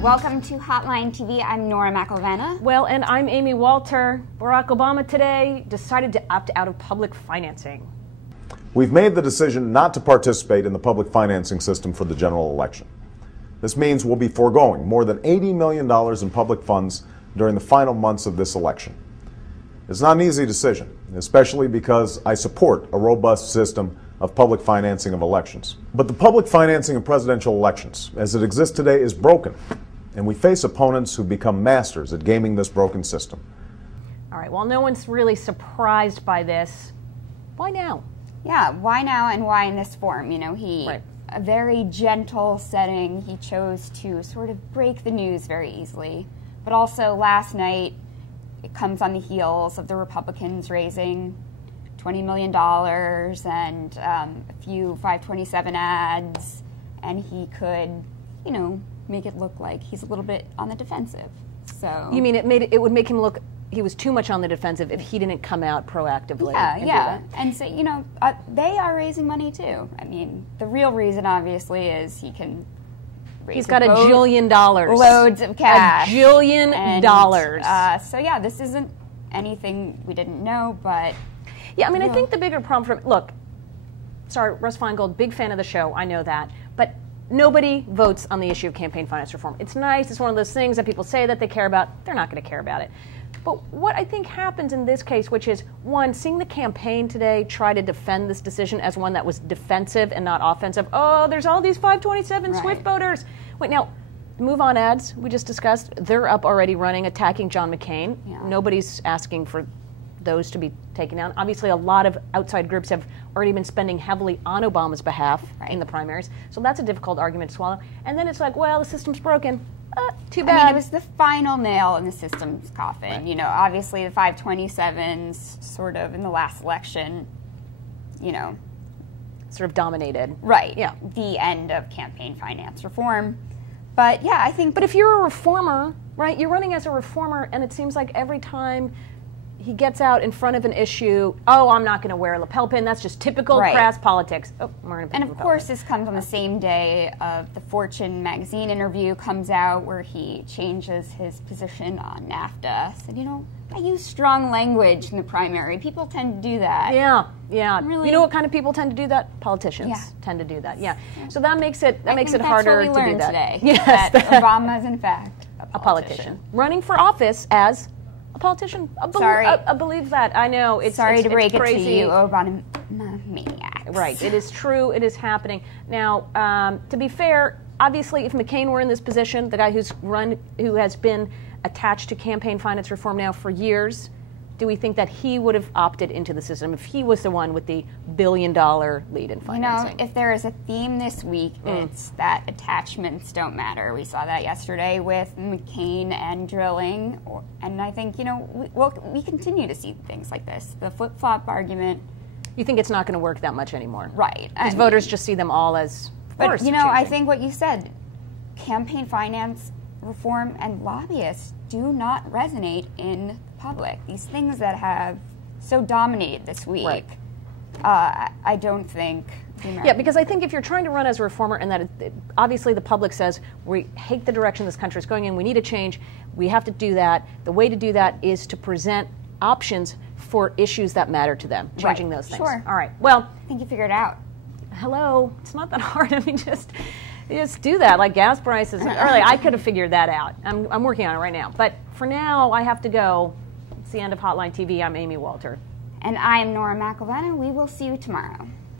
Welcome to Hotline TV. I'm Nora McElvenna. Well, and I'm Amy Walter. Barack Obama today decided to opt out of public financing. We've made the decision not to participate in the public financing system for the general election. This means we'll be foregoing more than $80 million in public funds during the final months of this election. It's not an easy decision, especially because I support a robust system of public financing of elections. But the public financing of presidential elections, as it exists today, is broken, and we face opponents who become masters at gaming this broken system. All right, well, no one's really surprised by this. Why now? Yeah, why now and why in this form? You know, Right. a very gentle setting. He chose to sort of break the news very easily. But also last night, it comes on the heels of the Republicans raising $20 million and a few 527 ads, and he could, you know, make it look like he's a little bit on the defensive. So You mean it would make him look he was too much on the defensive if he didn't come out proactively? Yeah. And so, you know, they are raising money too. I mean, the real reason obviously is he can raise He's got $1 jillion. Loads of cash. $1 jillion dollars. So yeah, this isn't anything we didn't know, but Yeah, I mean, I think the bigger problem for look, sorry, Russ Feingold, big fan of the show, I know that, but nobody votes on the issue of campaign finance reform. It's nice, it's one of those things that people say that they care about, they're not going to care about it. But what I think happens in this case, which is, one, seeing the campaign today try to defend this decision as one that was defensive and not offensive. Oh, there's all these 527 Swift voters. Wait, now, move on ads, we just discussed, they're up already running, attacking John McCain. Yeah. Nobody's asking for those to be taken down. Obviously, a lot of outside groups have already been spending heavily on Obama's behalf in the primaries. So that's a difficult argument to swallow. And then it's like, well, the system's broken. Too bad. I mean, it was the final nail in the system's coffin. Right. You know, obviously the 527s sort of in the last election, you know, sort of dominated. Right. Yeah. The end of campaign finance reform. But yeah, I think. But if you're a reformer, right, you're running as a reformer, and it seems like every time he gets out in front of an issue, oh, I'm not going to wear a lapel pin. That's just typical crass politics. Oh, I'm wearing a and of course, this comes on the same day of the Fortune magazine interview comes out where he changes his position on NAFTA. Said, you know, I use strong language in the primary. People tend to do that. Yeah, yeah. Really? You know what kind of people tend to do that? Politicians tend to do that. Yeah. So that makes it harder to do that. That's what we learned today. Yes, that Obama is in fact a politician. Running for office as a politician. I believe that. I know. It's Sorry to break it to you, Obama maniacs. Right. It is true. It is happening. Now, to be fair, obviously, if McCain were in this position, the guy who has been attached to campaign finance reform now for years, do we think that he would have opted into the system if he was the one with the $1 billion lead in financing? You know, if there is a theme this week, it's that attachments don't matter. We saw that yesterday with McCain and drilling, and I think, you know, we continue to see things like this. The flip-flop argument. You think it's not going to work that much anymore? Right. Because voters just see them all as But, you know, I think what you said, campaign finance reform and lobbyists do not resonate in the public. These things that have so dominated this week, I don't think the American. Yeah, because I think if you're trying to run as a reformer and that obviously the public says we hate the direction this country is going in, we need a change, we have to do that. The way to do that is to present options for issues that matter to them, changing those things. Sure. All right. Well, I think you figured it out. Hello. It's not that hard. I mean, just do that. Like gas prices. Early, I could have figured that out. I'm working on it right now. But for now, I have to go. It's the end of Hotline TV. I'm Amy Walter. And I'm Nora McElvenna. We will see you tomorrow.